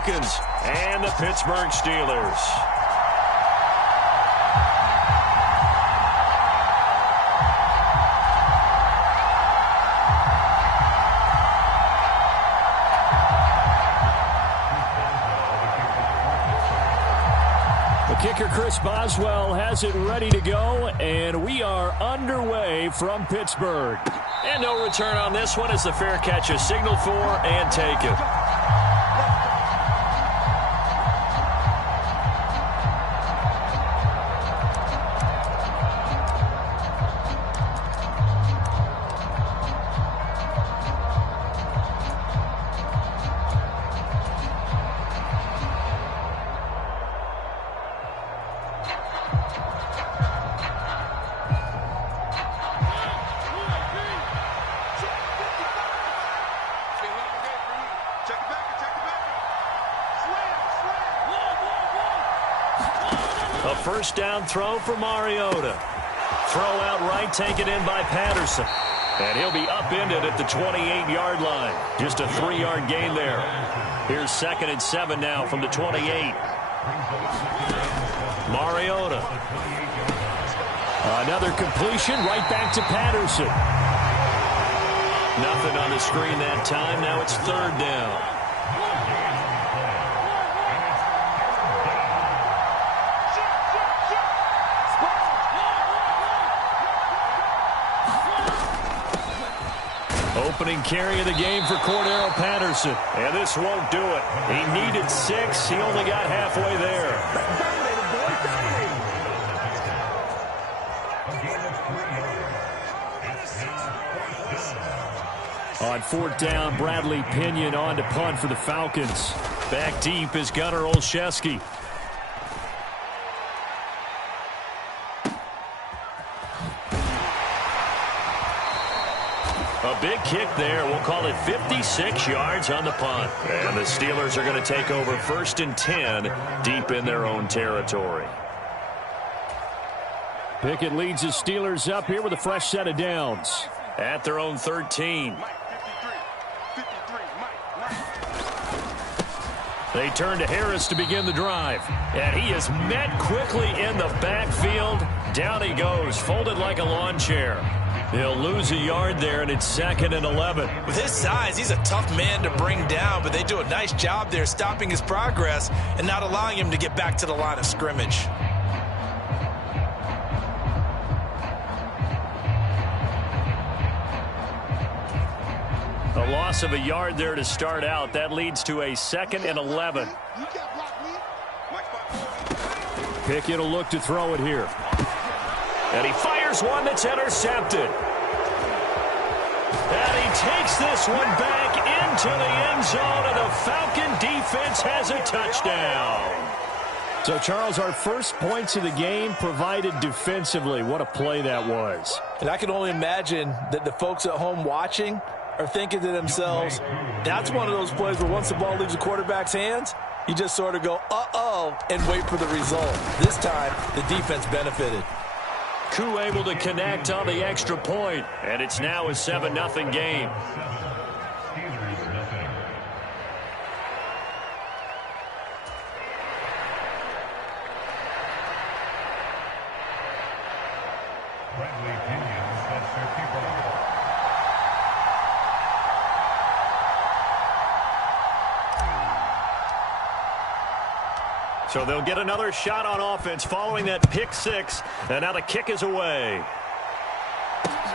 Falcons and the Pittsburgh Steelers. Kicker Chris Boswell has it ready to go, and we are underway from Pittsburgh. And no return on this one as the fair catch is signaled for and taken. A first down throw for Mariota. Throw out right, taken in by Patterson. And he'll be upended at the 28-yard line. Just a 3-yard gain there. Here's 2nd and 7 now from the 28. Mariota. Another completion right back to Patterson. Nothing on the screen that time. Now it's 3rd down. Opening carry of the game for Cordero Patterson. And this won't do it. He needed 6. He only got halfway there. On 4th down, Bradley Pinion on to punt for the Falcons. Back deep is Gunnar Olszewski. A big kick there. We'll call it 56 yards on the punt. And the Steelers are going to take over 1st and 10 deep in their own territory. Pickett leads the Steelers up here with a fresh set of downs. At their own 13. They turn to Harris to begin the drive. And he is met quickly in the backfield. Down he goes, folded like a lawn chair. He'll lose a yard there, and it's 2nd and 11. With his size, he's a tough man to bring down, but they do a nice job there stopping his progress and not allowing him to get back to the line of scrimmage. A loss of a yard there to start out. That leads to a 2nd and 11. Pickett will look to throw it here. And he fires one that's intercepted. And he takes this one back into the end zone, and the Falcon defense has a touchdown. So, Charles, our first points of the game provided defensively. What a play that was. And I can only imagine that the folks at home watching are thinking to themselves, that's one of those plays where once the ball leaves the quarterback's hands, you just sort of go, uh-oh, and wait for the result. This time, the defense benefited. Koo able to connect on the extra point, and it's now a 7-0 game. So they'll get another shot on offense following that pick 6. And now the kick is away.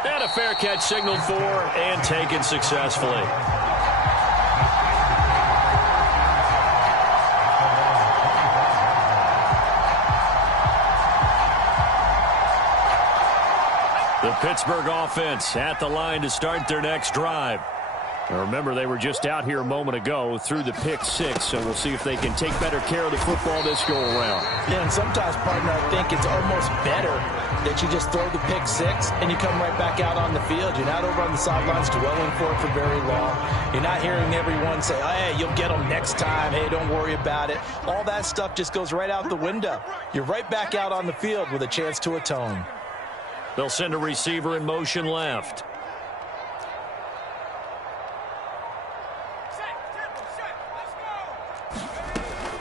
And a fair catch signaled for and taken successfully. The Pittsburgh offense at the line to start their next drive. Now remember, they were just out here a moment ago through the pick 6, so we'll see if they can take better care of the football this go-around. Yeah, and sometimes, partner, I think it's almost better that you just throw the pick 6 and you come right back out on the field. You're not over on the sidelines dwelling for it for very long. You're not hearing everyone say, oh, hey, you'll get them next time. Hey, don't worry about it. All that stuff just goes right out the window. You're right back out on the field with a chance to atone. They'll send a receiver in motion left.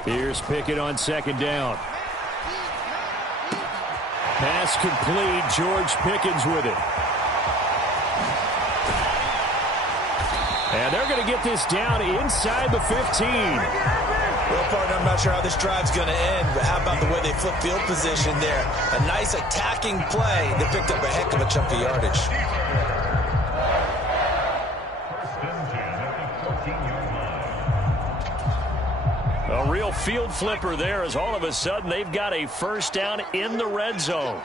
Here's Pickett on second down. Pass complete. George Pickens with it. And they're going to get this down inside the 15. Well, partner, I'm not sure how this drive's going to end, but how about the way they flip field position there? A nice attacking play. They picked up a heck of a chunk of yardage. A real field flipper there as all of a sudden they've got a first down in the red zone.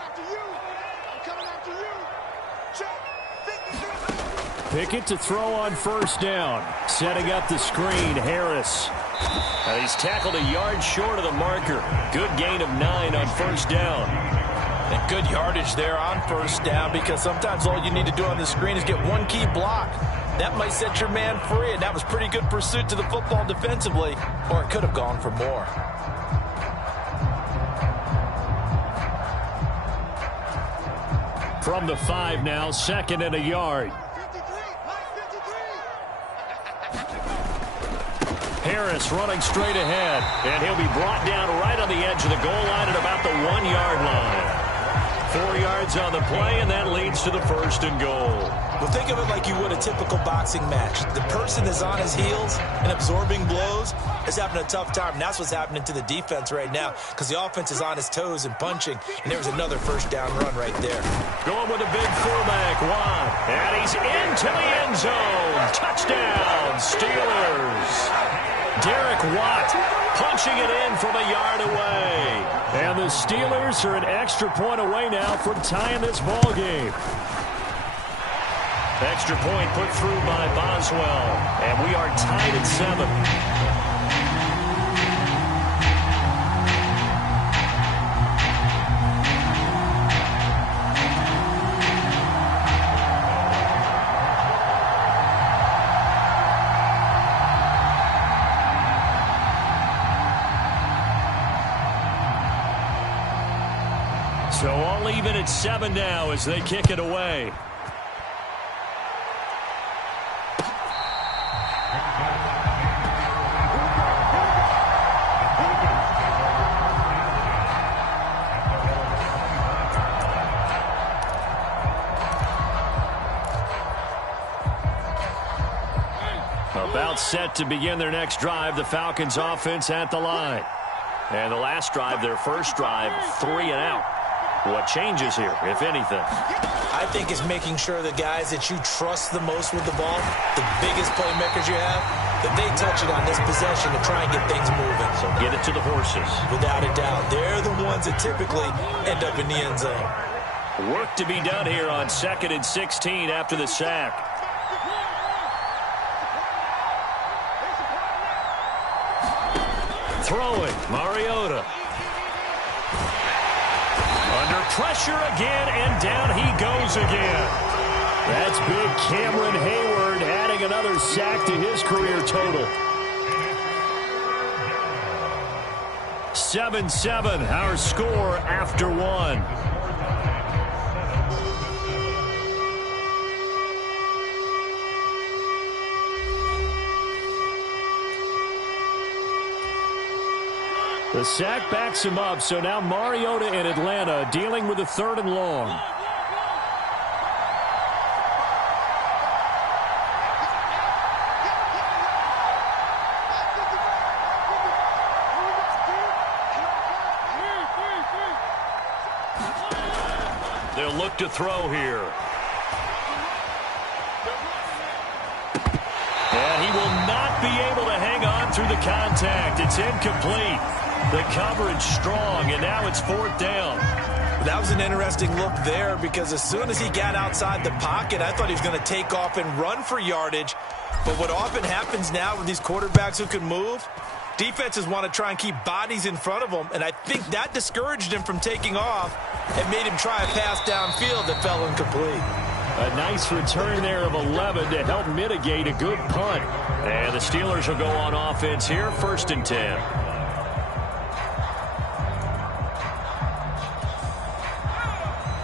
Pickett to throw on first down. Setting up the screen, Harris. He's tackled a yard short of the marker. Good gain of 9 on first down. And good yardage there on first down, because sometimes all you need to do on the screen is get one key block. That might set your man free, and that was pretty good pursuit to the football defensively, or it could have gone for more. From the 5 now, 2nd and a yard. Harris running straight ahead, and he'll be brought down right on the edge of the goal line at about the 1-yard line. 4 yards on the play, and that leads to the 1st and goal. Well, think of it like you would a typical boxing match. The person is on his heels and absorbing blows is having a tough time. And that's what's happening to the defense right now, because the offense is on his toes and punching. And there's another first down run right there. Going with a big fullback, Watt. And he's into the end zone. Touchdown, Steelers. Derek Watt punching it in from a yard away. And the Steelers are an extra point away now from tying this ball game. Extra point put through by Boswell. And we are tied at 7. So all even at 7 now as they kick it away. About set to begin their next drive, the Falcons offense at the line. And the last drive, their first drive, 3 and out. What changes here, if anything? I think it's making sure the guys that you trust the most with the ball, the biggest playmakers you have, that they touch it on this possession to try and get things moving. So get it to the horses. Without a doubt. They're the ones that typically end up in the end zone. Work to be done here on 2nd and 16 after the sack. Throwing, Mariota. Under pressure again, and down he goes again. That's big Cameron Hayward adding another sack to his career total. 7-7, our score after 1. The sack backs him up, so now Mariota in Atlanta dealing with a 3rd and long. They'll look to throw here. And he will not be able to hang on through the contact. It's incomplete. The coverage strong, and now it's 4th down. That was an interesting look there, because as soon as he got outside the pocket, I thought he was going to take off and run for yardage. But what often happens now with these quarterbacks who can move, defenses want to try and keep bodies in front of them, and I think that discouraged him from taking off and made him try a pass downfield that fell incomplete. A nice return there of 11 to help mitigate a good punt. And the Steelers will go on offense here, 1st and 10.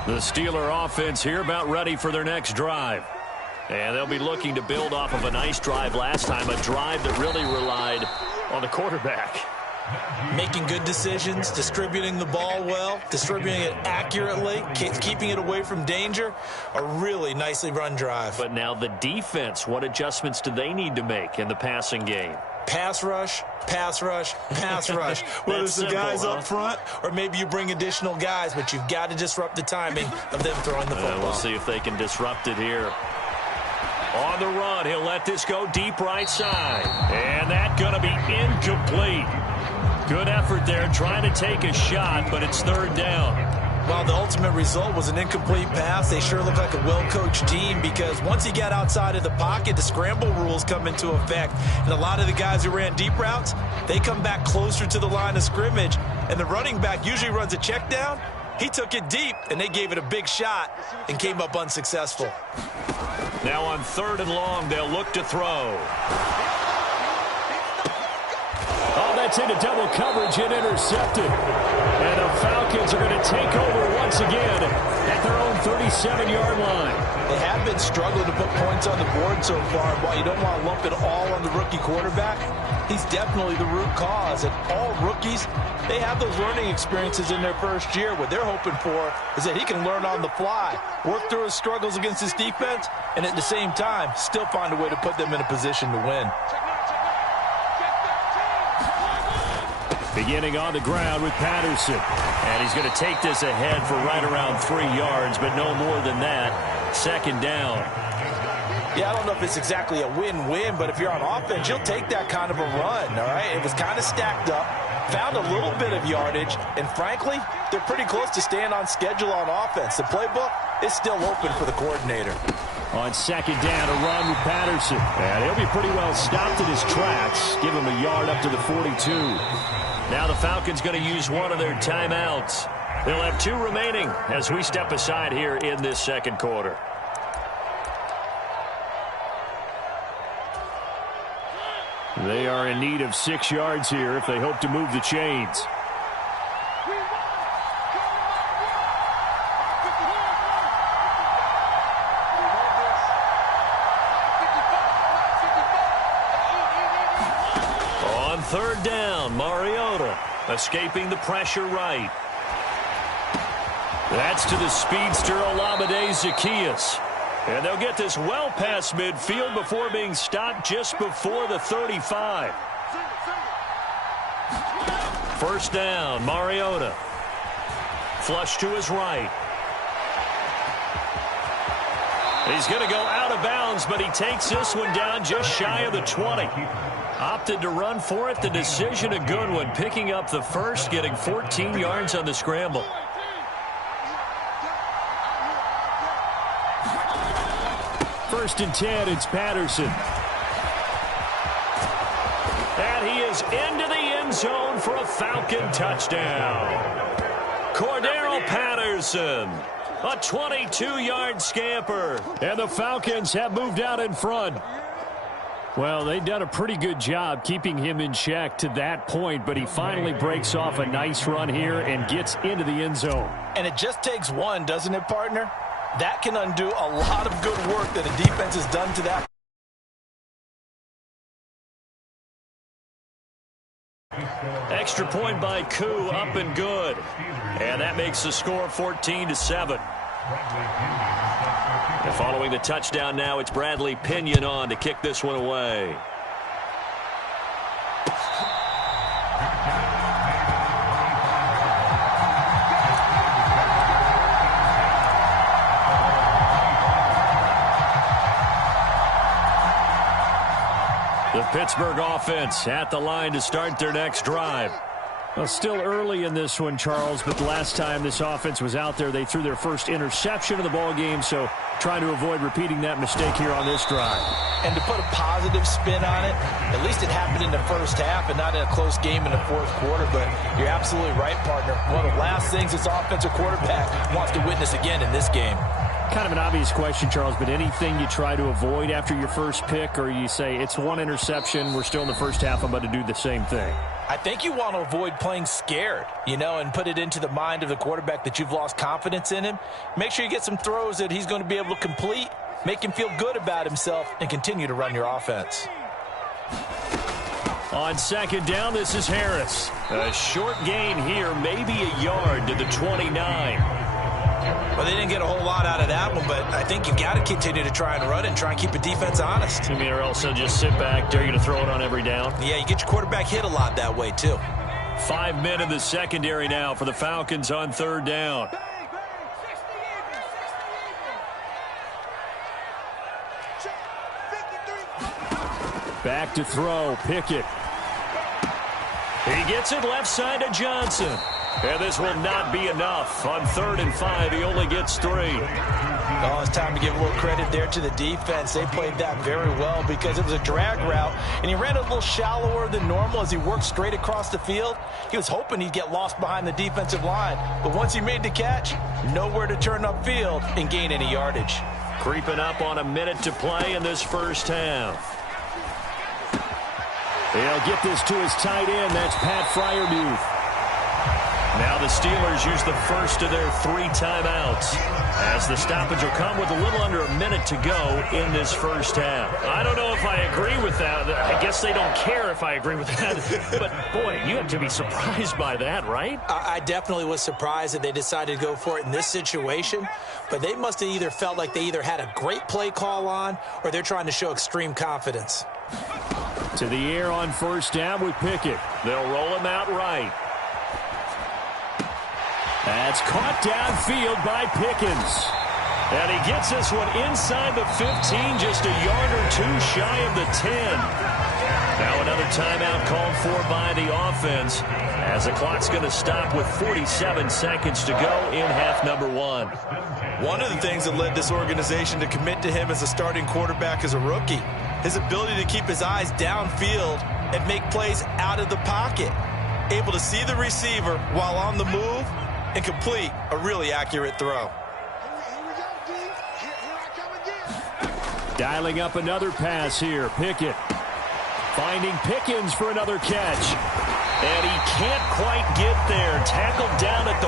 The Steeler offense here about ready for their next drive. And they'll be looking to build off of a nice drive last time, a drive that really relied on the quarterback. Making good decisions, distributing the ball well, distributing it accurately, keeping it away from danger. A really nicely run drive. But now the defense, what adjustments do they need to make in the passing game? Pass rush, pass rush, pass rush. Whether it's the guys up front or maybe you bring additional guys, but you've got to disrupt the timing of them throwing the football. We'll see if they can disrupt it here. On the run, he'll let this go deep right side. And that's going to be incomplete. Good effort there, trying to take a shot, but it's third down. Well, the ultimate result was an incomplete pass. They sure look like a well-coached team because once you get outside of the pocket, the scramble rules come into effect. And a lot of the guys who ran deep routes, they come back closer to the line of scrimmage. And the running back usually runs a check down. He took it deep, and they gave it a big shot and came up unsuccessful. Now on 3rd and long, they'll look to throw. Oh, that's into double coverage and intercepted. And the Falcons are going to take over once again at their own 37-yard line. They have been struggling to put points on the board so far. While you don't want to lump it all on the rookie quarterback, he's definitely the root cause. And all rookies, they have those learning experiences in their first year. What they're hoping for is that he can learn on the fly, work through his struggles against his defense, and at the same time, still find a way to put them in a position to win. Beginning on the ground with Patterson. And he's going to take this ahead for right around 3 yards, but no more than that. 2nd down. Yeah, I don't know if it's exactly a win-win, but if you're on offense, you'll take that kind of a run, all right? It was kind of stacked up, found a little bit of yardage, and frankly, they're pretty close to staying on schedule on offense. The playbook is still open for the coordinator. On 2nd down, a run with Patterson. And he'll be pretty well stopped in his tracks. Give him a yard up to the 42. Now the Falcons going to use one of their timeouts. They'll have 2 remaining as we step aside here in this 2nd quarter. They are in need of 6 yards here if they hope to move the chains. On 3rd down, Mariota escaping the pressure right. That's to the speedster Olamide Zaccheaus. And they'll get this well past midfield before being stopped just before the 35. 1st down, Mariota. Flush to his right. He's going to go out of bounds, but he takes this one down just shy of the 20. Opted to run for it. The decision a good one. Picking up the first, getting 14 yards on the scramble. First and 10, it's Patterson. And he is into the end zone for a Falcon touchdown. Cordero Patterson, a 22-yard scamper. And the Falcons have moved out in front. Well, they've done a pretty good job keeping him in check to that point, but he finally breaks off a nice run here and gets into the end zone. And it just takes one, doesn't it, partner? That can undo a lot of good work that a defense has done to that. Extra point by Koo, up and good. And that makes the score 14-7. And following the touchdown now, it's Bradley Pinion on to kick this one away. The Pittsburgh offense at the line to start their next drive. Well, still early in this one, Charles, but the last time this offense was out there, they threw their first interception of the ball game, so trying to avoid repeating that mistake here on this drive. And to put a positive spin on it, at least it happened in the first half and not in a close game in the 4th quarter, but you're absolutely right, partner. One of the last things this offensive quarterback wants to witness again in this game. Kind of an obvious question, Charles, but anything you try to avoid after your first pick, or you say it's one interception, we're still in the first half, I'm about to do the same thing? I think you want to avoid playing scared, and put it into the mind of the quarterback that you've lost confidence in him. Make sure you get some throws that he's going to be able to complete, make him feel good about himself, and continue to run your offense. On second down, this is Harris. A short gain here, maybe a yard to the 29. Well, they didn't get a whole lot out of that one, but I think you've got to continue to try and run it and try and keep the defense honest. You mean, or else they'll just sit back, dare you to throw it on every down? Yeah, you get your quarterback hit a lot that way, too. 5 men in the secondary now for the Falcons on third down. Back to throw, Pickett. He gets it left side to Johnson. And this will not be enough. On 3rd and 5, he only gets 3. Oh, it's time to give a little credit there to the defense. They played that very well because it was a drag route, and he ran a little shallower than normal as he worked straight across the field. He was hoping he'd get lost behind the defensive line, but once he made the catch, nowhere to turn upfield and gain any yardage. Creeping up on a minute to play in this first half. He'll get this to his tight end. That's Pat Freiermuth. Now the Steelers use the first of their 3 timeouts, as the stoppage will come with a little under a minute to go in this first half. I don't know if I agree with that. I guess they don't care if I agree with that. But, boy, you have to be surprised by that, right? I definitely was surprised that they decided to go for it in this situation, but they must have either felt like they either had a great play call on or they're trying to show extreme confidence. To the air on first down with Pickett. They'll roll him out right. That's caught downfield by Pickens. And he gets this one inside the 15, just a yard or 2 shy of the 10. Now another timeout called for by the offense, as the clock's going to stop with 47 seconds to go in half number 1. One of the things that led this organization to commit to him as a starting quarterback as a rookie, his ability to keep his eyes downfield and make plays out of the pocket. Able to see the receiver while on the move and complete a really accurate throw. Dialing up another pass here. Pickett finding Pickens for another catch. And he can't quite get there. Tackled down at the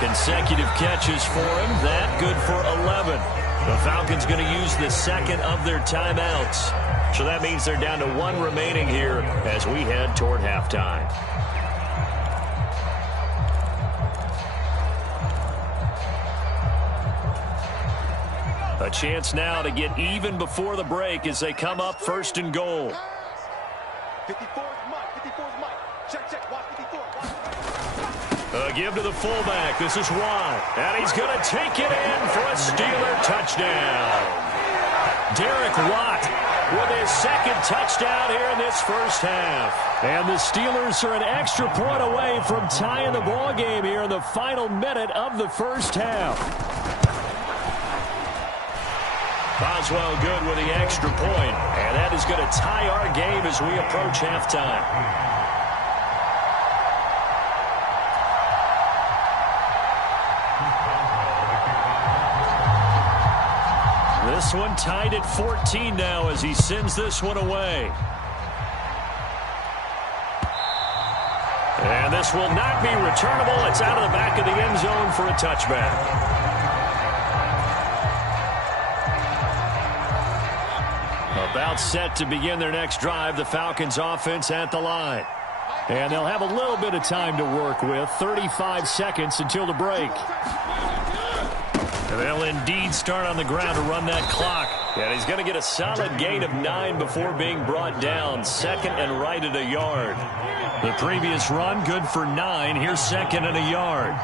1. Consecutive catches for him. That good for 11. The Falcons going to use the second of their timeouts. So that means they're down to 1 remaining here as we head toward halftime. A chance now to get even before the break as they come up 1st and goal. 54's Mike. 54's Mike. Check. Watch 54. A give to the fullback. This is Watt. And he's going to take it in for a Steeler touchdown. Derek Watt with his 2nd touchdown here in this first half. And the Steelers are an extra point away from tying the ball game here in the final minute of the first half. Boswell good with the extra point, and that is going to tie our game as we approach halftime. This one tied at 14 now as he sends this one away. And this will not be returnable. It's out of the back of the end zone for a touchback. About set to begin their next drive, the Falcons offense at the line. And they'll have a little bit of time to work with, 35 seconds until the break. And they'll indeed start on the ground to run that clock. And he's going to get a solid gain of 9 before being brought down, 2nd and right at a yard. The previous run, good for 9. Here's 2nd and a yard.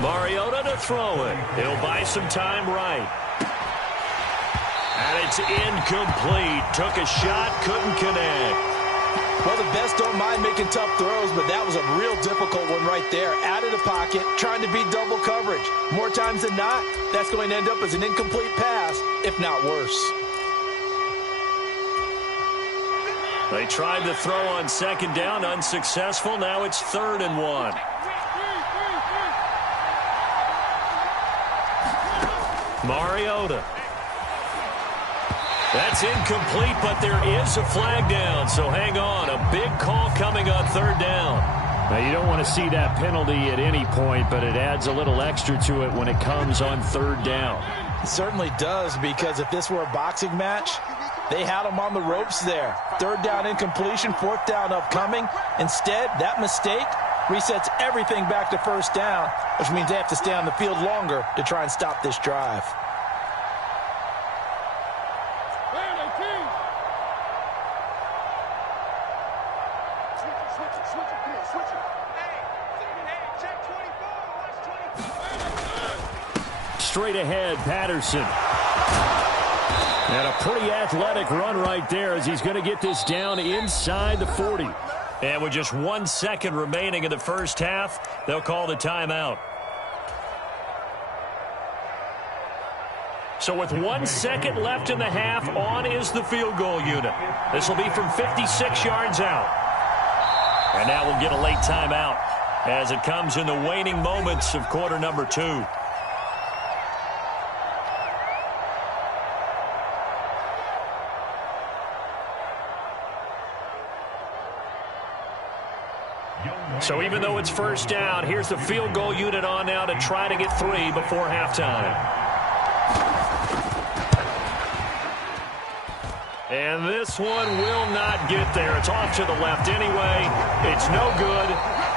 Mariota to throw it. He'll buy some time right. And it's incomplete. Took a shot, couldn't connect. Well, the best don't mind making tough throws, but that was a real difficult one right there. Out of the pocket, trying to beat double coverage. More times than not, that's going to end up as an incomplete pass, if not worse. They tried the throw on 2nd down, unsuccessful. Now it's 3rd and 1. Mariota. That's incomplete, but there is a flag down, so hang on. A big call coming on 3rd down. Now, you don't want to see that penalty at any point, but it adds a little extra to it when it comes on 3rd down. It certainly does, because if this were a boxing match, They had him on the ropes there. Third down incompletion, fourth down upcoming. Instead, that mistake resets everything back to first down, which means they have to stay on the field longer to try and stop this drive. Straight ahead, Patterson. And a pretty athletic run right there as he's going to get this down inside the 40. And with just 1 second remaining in the first half, they'll call the timeout. So with 1 second left in the half, on is the field goal unit. This will be from 56 yards out. And now we'll get a late timeout as it comes in the waning moments of quarter number 2. So even though it's first down, here's the field goal unit on now to try to get 3 before halftime. And this one will not get there. It's off to the left anyway. It's no good.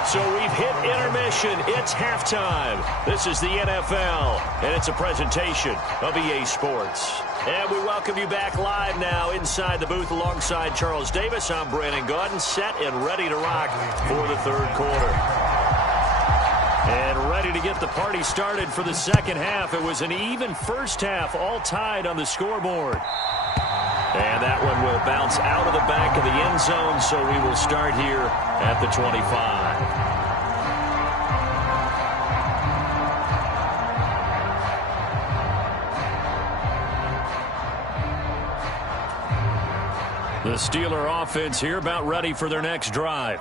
So we've hit intermission. It's halftime. This is the NFL, and it's a presentation of EA Sports. And we welcome you back live now inside the booth alongside Charles Davis. I'm Brandon Gaudin, set and ready to rock for the third quarter. And ready to get the party started for the second half. It was an even first half, all tied on the scoreboard. And that one will bounce out of the back of the end zone, so we will start here at the 25. The Steeler offense here about ready for their next drive.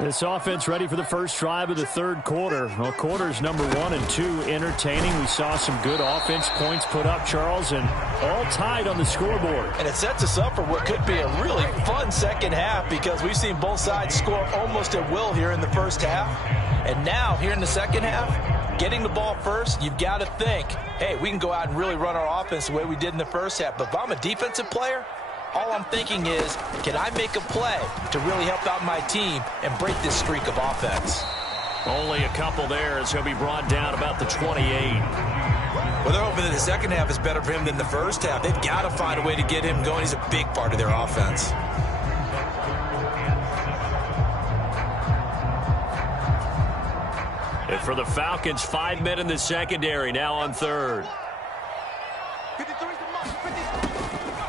This offense ready for the first drive of the third quarter. Well, quarters number 1 and 2 entertaining. We saw some good offense points put up, Charles, and all tied on the scoreboard. And it sets us up for what could be a really fun second half because we've seen both sides score almost at will here in the first half. And now, here in the second half, getting the ball first, you've got to think, hey, we can go out and really run our offense the way we did in the first half. But if I'm a defensive player, all I'm thinking is, can I make a play to really help out my team and break this streak of offense? Only a couple there as he'll be brought down about the 28. Well, they're hoping that the second half is better for him than the first half. They've got to find a way to get him going. He's a big part of their offense. And for the Falcons, 5 men in the secondary, now on third.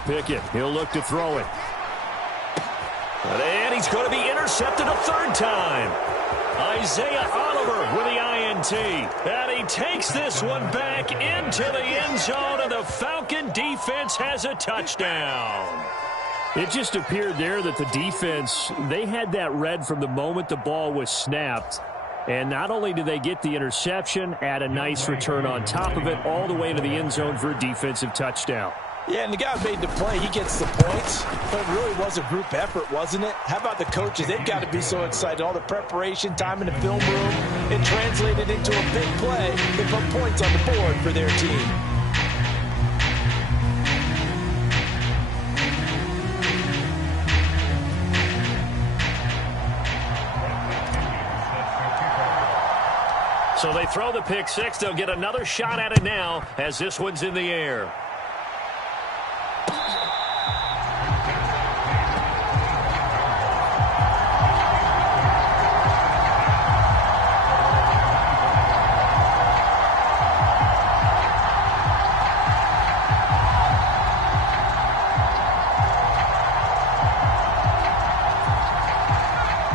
Pickett, he'll look to throw it. And he's going to be intercepted a third time. Isaiah Oliver with the INT. And he takes this one back into the end zone, and the Falcon defense has a touchdown. It just appeared there that the defense, they had that read from the moment the ball was snapped. And not only do they get the interception, add a nice return on top of it, all the way to the end zone for a defensive touchdown. Yeah, and the guy made the play. He gets the points. But it really was a group effort, wasn't it? How about the coaches? They've got to be so excited. All the preparation, time in the film room, it translated into a big play. They put points on the board for their team. So they throw the pick six. They'll get another shot at it now as this one's in the air.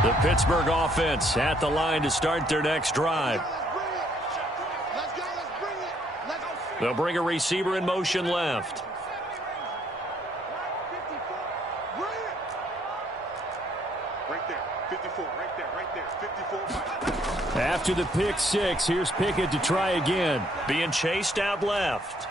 The Pittsburgh offense at the line to start their next drive. They'll bring a receiver in motion left. Right there, 54, right there, 54. After the pick six, here's Pickett to try again. Being chased out left.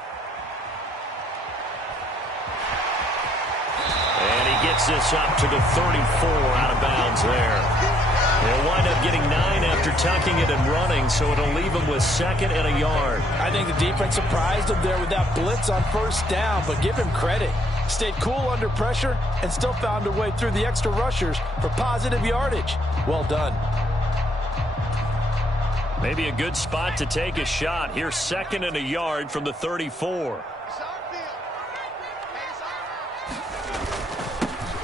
And he gets this up to the 34 out of bounds there. They'll wind up getting 9 after tucking it and running, so it'll leave him with second and a yard. I think the defense surprised him there with that blitz on first down, but give him credit. Stayed cool under pressure and still found a way through the extra rushers for positive yardage. Well done. Maybe a good spot to take a shot. Here's 2nd and a yard from the 34.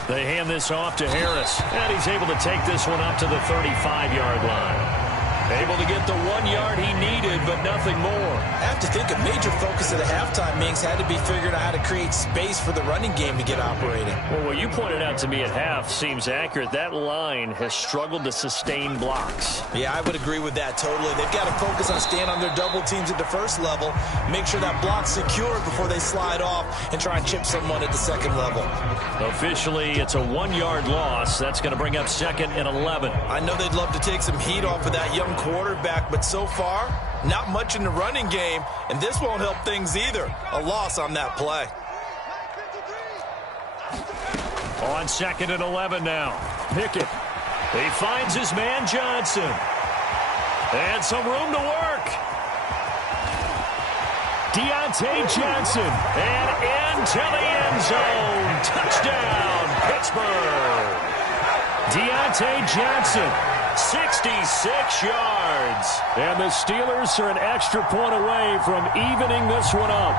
They hand this off to Harris, and he's able to take this one up to the 35-yard line. Able to get the 1 yard he needed, but nothing more. I have to think a major focus of the halftime meetings had to be figuring out how to create space for the running game to get operating. Well, what you pointed out to me at half seems accurate. That line has struggled to sustain blocks. Yeah, I would agree with that totally. They've got to focus on staying on their double teams at the first level, make sure that block's secured before they slide off and try and chip someone at the second level. Officially, it's a 1 yard loss. That's going to bring up 2nd and 11. I know they'd love to take some heat off of that young quarterback, but so far, not much in the running game, and this won't help things either. A loss on that play. On 2nd and 11 now. Pickett. He finds his man Johnson. And some room to work. Deontay Johnson. And into the end zone. Touchdown, Pittsburgh. Deontay Johnson. 66 yards. And the Steelers are an extra point away from evening this one up.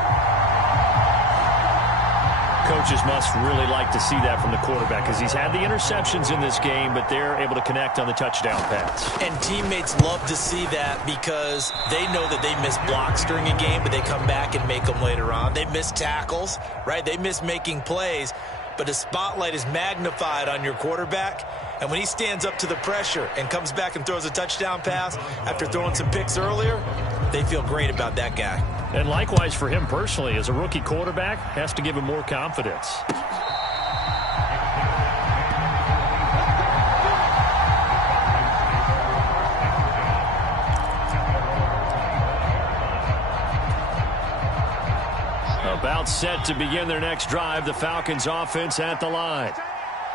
Coaches must really like to see that from the quarterback because he's had the interceptions in this game, but they're able to connect on the touchdown pass. And teammates love to see that because they know that they miss blocks during a game, but they come back and make them later on. They miss tackles, right? They miss making plays, but the spotlight is magnified on your quarterback. And when he stands up to the pressure and comes back and throws a touchdown pass after throwing some picks earlier, they feel great about that guy. And likewise for him personally, as a rookie quarterback, has to give him more confidence. About set to begin their next drive, the Falcons offense at the line.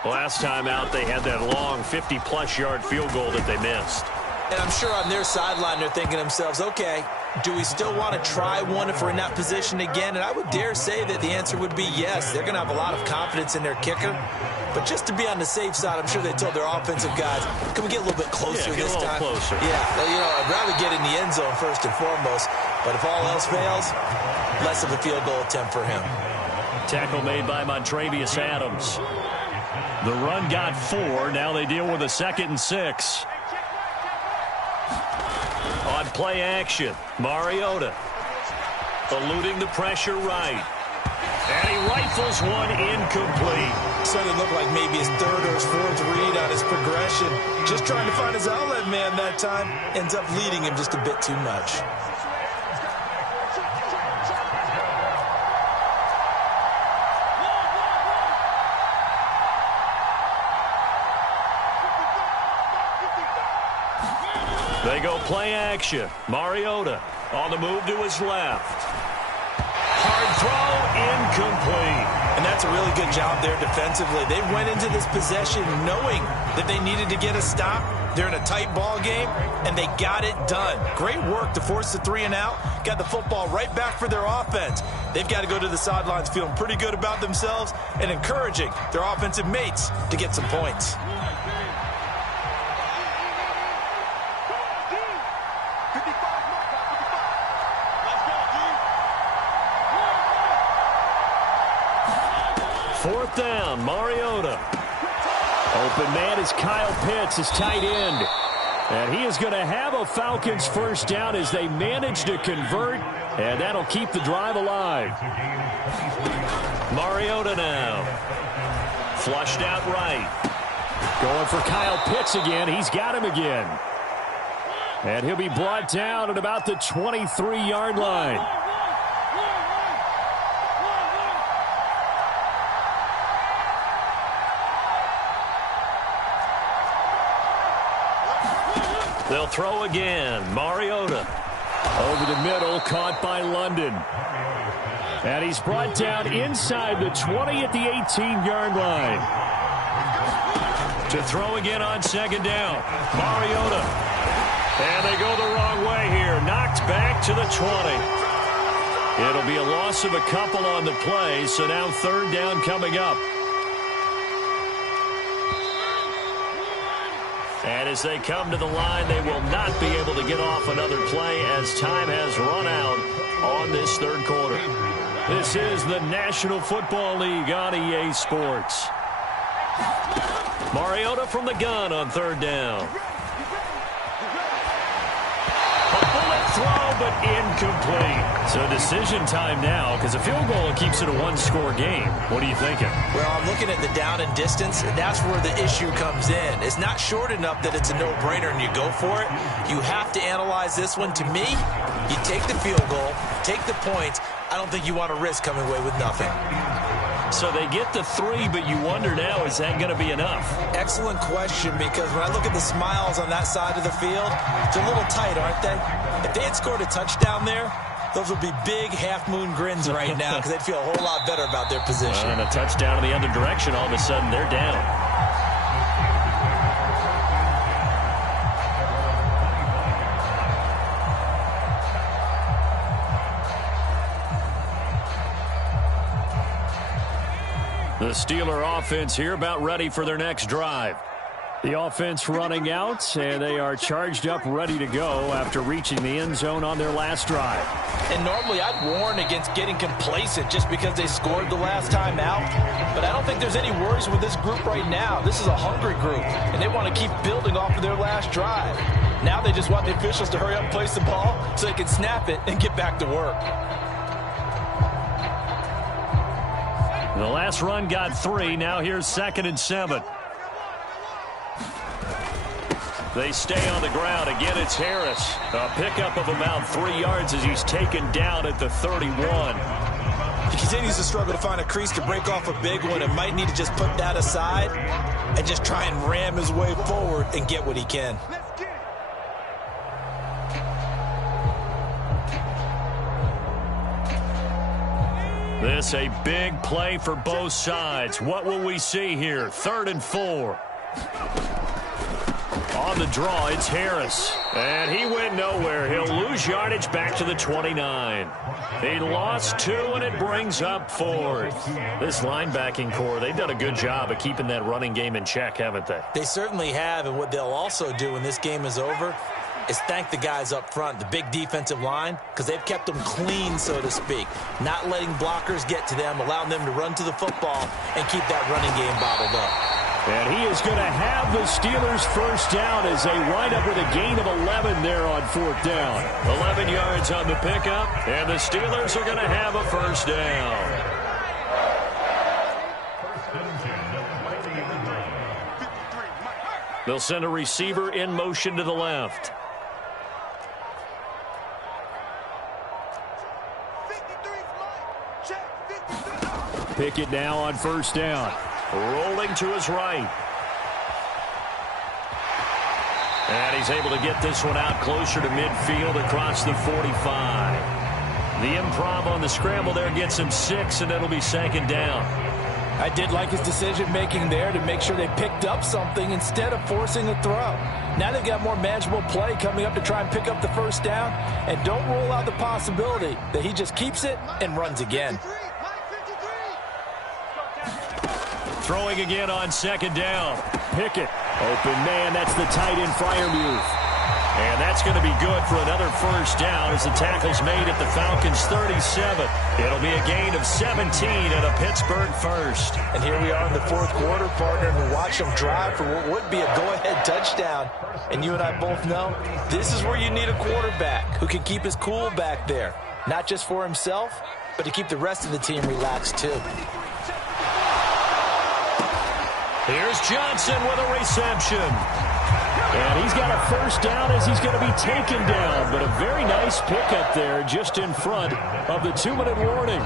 Last time out, they had that long 50-plus yard field goal that they missed. And I'm sure on their sideline, they're thinking to themselves, okay, do we still want to try one if we're in that position again? And I would dare say that the answer would be yes. They're going to have a lot of confidence in their kicker. But just to be on the safe side, I'm sure they told their offensive guys, can we get a little bit closer this time? Closer. Yeah, well, you know, I'd rather get in the end zone first and foremost. But if all else fails, less of a field goal attempt for him. Tackle made by Montravius Adams. The run got 4. Now they deal with a 2nd and 6. On play action, Mariota eluding the pressure right. And he rifles one incomplete. So it looked like maybe his 3rd or his 4th read on his progression. Just trying to find his outlet man that time. Ends up leading him just a bit too much. They go play action. Mariota on the move to his left. Hard throw, incomplete. And that's a really good job there defensively. They went into this possession knowing that they needed to get a stop. They're in a tight ball game, and they got it done. Great work to force the 3 and out. Got the football right back for their offense. They've got to go to the sidelines feeling pretty good about themselves and encouraging their offensive mates to get some points. Fourth down, Mariota. Open man is Kyle Pitts, his tight end. And he is going to have a Falcons first down as they manage to convert, and that'll keep the drive alive. Mariota now. Flushed out right. Going for Kyle Pitts again. He's got him again. And he'll be brought down at about the 23-yard line. They'll throw again. Mariota over the middle, caught by London. And he's brought down inside the 20 at the 18-yard line. To throw again on 2nd down. Mariota. And they go the wrong way here. Knocked back to the 20. It'll be a loss of a couple on the play, so now third down coming up. And as they come to the line, they will not be able to get off another play as time has run out on this third quarter. This is the National Football League on EA Sports. Mariota from the gun on third down. A bullet throw, but incomplete. So decision time now, because a field goal keeps it a one-score game. What are you thinking? Well, I'm looking at the down and distance, and that's where the issue comes in. It's not short enough that it's a no-brainer and you go for it. You have to analyze this one. To me, you take the field goal, take the points. I don't think you want to risk coming away with nothing. So they get the 3, but you wonder now, is that going to be enough? Excellent question, because when I look at the smiles on that side of the field, they're a little tight, aren't they? If they had scored a touchdown there, those would be big half-moon grins right now because they'd feel a whole lot better about their position. And a touchdown in the other direction, all of a sudden they're down. The Steeler offense here about ready for their next drive. The offense running out, and they are charged up, ready to go after reaching the end zone on their last drive. And normally I'd warn against getting complacent just because they scored the last time out. But I don't think there's any worries with this group right now. This is a hungry group, and they want to keep building off of their last drive. Now they just want the officials to hurry up and place the ball so they can snap it and get back to work. The last run got 3. Now here's 2nd and 7. They stay on the ground. Again, it's Harris. A pickup of about 3 yards as he's taken down at the 31. He continues to struggle to find a crease to break off a big one and might need to just put that aside and just try and ram his way forward and get what he can. This a big play for both sides. What will we see here? 3rd and 4. On the draw, it's Harris. And he went nowhere. He'll lose yardage back to the 29. He lost 2, and it brings up 4th. This linebacking core, they've done a good job of keeping that running game in check, haven't they? They certainly have, and what they'll also do when this game is over is thank the guys up front, the big defensive line, because they've kept them clean, so to speak, not letting blockers get to them, allowing them to run to the football and keep that running game bottled up. And he is going to have the Steelers first down as they wind up with a gain of 11 there on 4th down. 11 yards on the pickup, and the Steelers are going to have a first down. They'll send a receiver in motion to the left. Pickett now on first down. Rolling to his right. And he's able to get this one out closer to midfield across the 45. The improv on the scramble there gets him 6, and it'll be 2nd down. I did like his decision-making there to make sure they picked up something instead of forcing a throw. Now they've got more manageable play coming up to try and pick up the first down, and don't rule out the possibility that he just keeps it and runs again. Throwing again on 2nd down. Pickett. Open man. That's the tight end Freiermuth. And that's going to be good for another first down as the tackle's made at the Falcons' 37. It'll be a gain of 17 and a Pittsburgh first. And here we are in the 4th quarter, partner, and we watch them drive for what would be a go-ahead touchdown. And you and I both know this is where you need a quarterback who can keep his cool back there. Not just for himself, but to keep the rest of the team relaxed too. Here's Johnson with a reception. And he's got a first down as he's going to be taken down. But a very nice pickup there just in front of the 2-minute warning.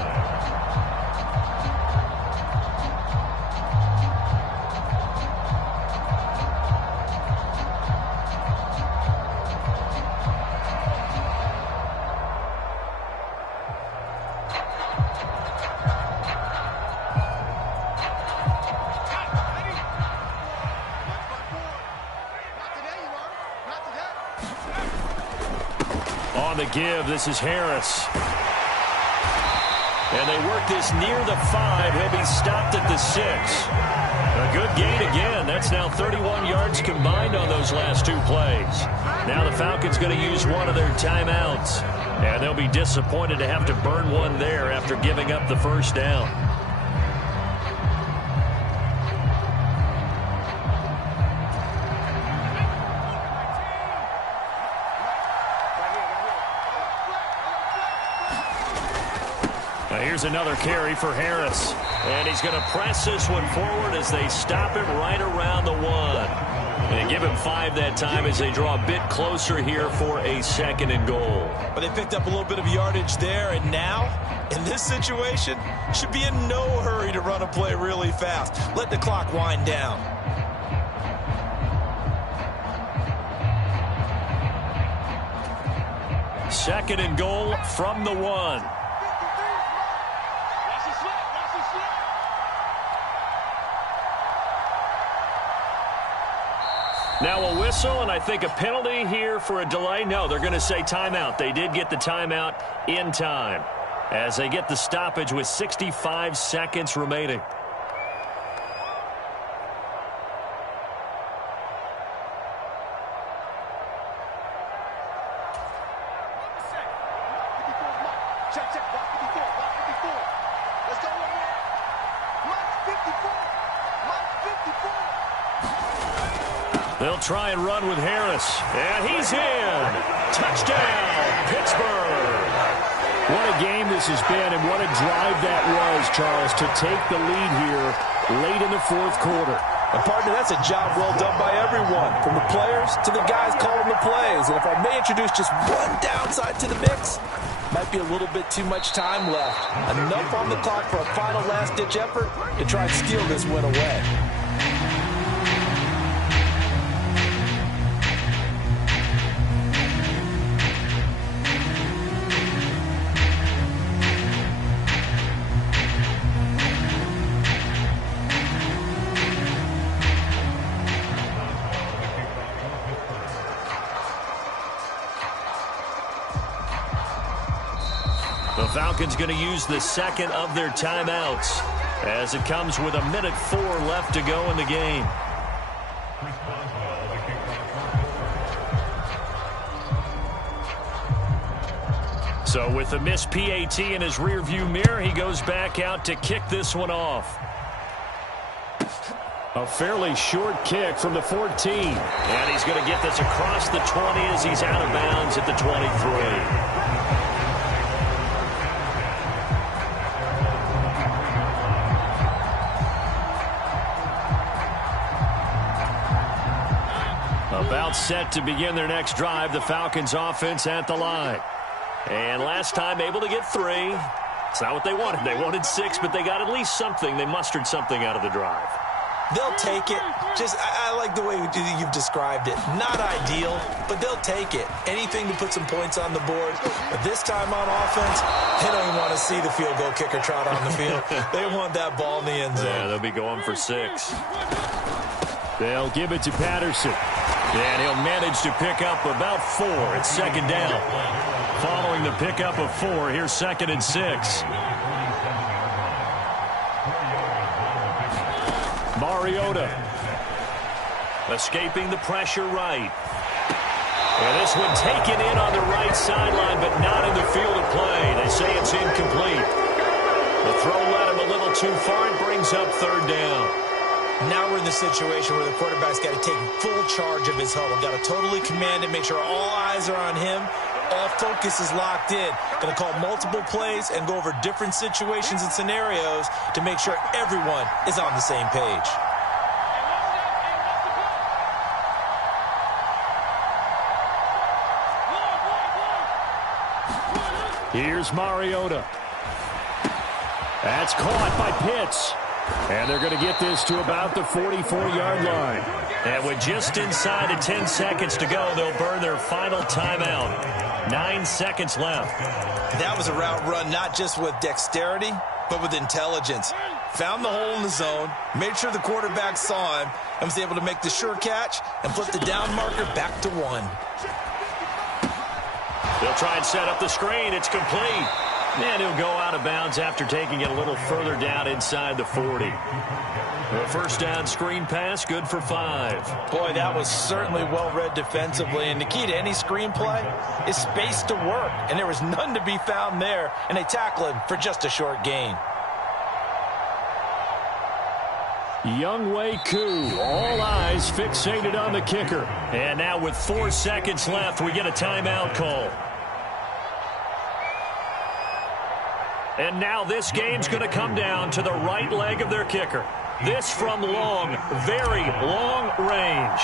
On the give, this is Harris. And they work this near the 5. He'll be stopped at the 6. A good gain again. That's now 31 yards combined on those last 2 plays. Now the Falcons going to use one of their timeouts. And they'll be disappointed to have to burn one there after giving up the first down. Here's another carry for Harris. And he's going to press this one forward as they stop him right around the 1. And give him 5 that time as they draw a bit closer here for a 2nd and goal. But they picked up a little bit of yardage there, and now, in this situation, should be in no hurry to run a play really fast. Let the clock wind down. Second and goal from the 1. Now a whistle, and I think a penalty here for a delay. No, they're going to say timeout. They did get the timeout in time as they get the stoppage with 65 seconds remaining. They'll try and run with Harris. And he's in. Touchdown, Pittsburgh. What a game this has been, and what a drive that was, Charles, to take the lead here late in the 4th quarter. And partner, that's a job well done by everyone, from the players to the guys calling the plays. And if I may introduce just one downside to the mix, might be a little bit too much time left. Enough on the clock for a final last-ditch effort to try and steal this win away. The Falcons going to use the second of their timeouts as it comes with 1:04 left to go in the game. So with the missed PAT in his rearview mirror, he goes back out to kick this one off. A fairly short kick from the 14. And he's going to get this across the 20 as he's out of bounds at the 23. About set to begin their next drive, the Falcons offense at the line. And last time able to get 3. It's not what they wanted. They wanted 6, but they got at least something. They mustered something out of the drive. They'll take it. I like the way you've described it. Not ideal, but they'll take it. Anything to put some points on the board. But this time on offense, they don't even want to see the field goal kicker trot on the field. They want that ball in the end zone. Yeah, they'll be going for 6. They'll give it to Patterson. And he'll manage to pick up about 4. It's 2nd down. Following the pickup of 4, here's 2nd and 6. Mariota escaping the pressure right. And this one taken in on the right sideline, but not in the field of play. They say it's incomplete. The throw led him a little too far. It brings up 3rd down. Now we're in the situation where the quarterback's got to take full charge of his huddle. Got to totally command it, make sure all eyes are on him. All focus is locked in. Going to call multiple plays and go over different situations and scenarios to make sure everyone is on the same page. Here's Mariota. That's caught by Pitts. And they're going to get this to about the 44-yard line. And with just inside of 10 seconds to go, they'll burn their final timeout. 9 seconds left. That was a route run not just with dexterity, but with intelligence. Found the hole in the zone, made sure the quarterback saw him, and was able to make the sure catch and flip the down marker back to 1. They'll try and set up the screen. It's complete. And he'll go out of bounds after taking it a little further down inside the 40. A first down screen pass, good for 5. Boy, that was certainly well-read defensively. And the key to any screen play is space to work. And there was none to be found there. And they tackle him for just a short gain. Younghoe Koo, all eyes fixated on the kicker. And now with 4 seconds left, we get a timeout call. And now this game's going to come down to the right leg of their kicker. This from long, very long range.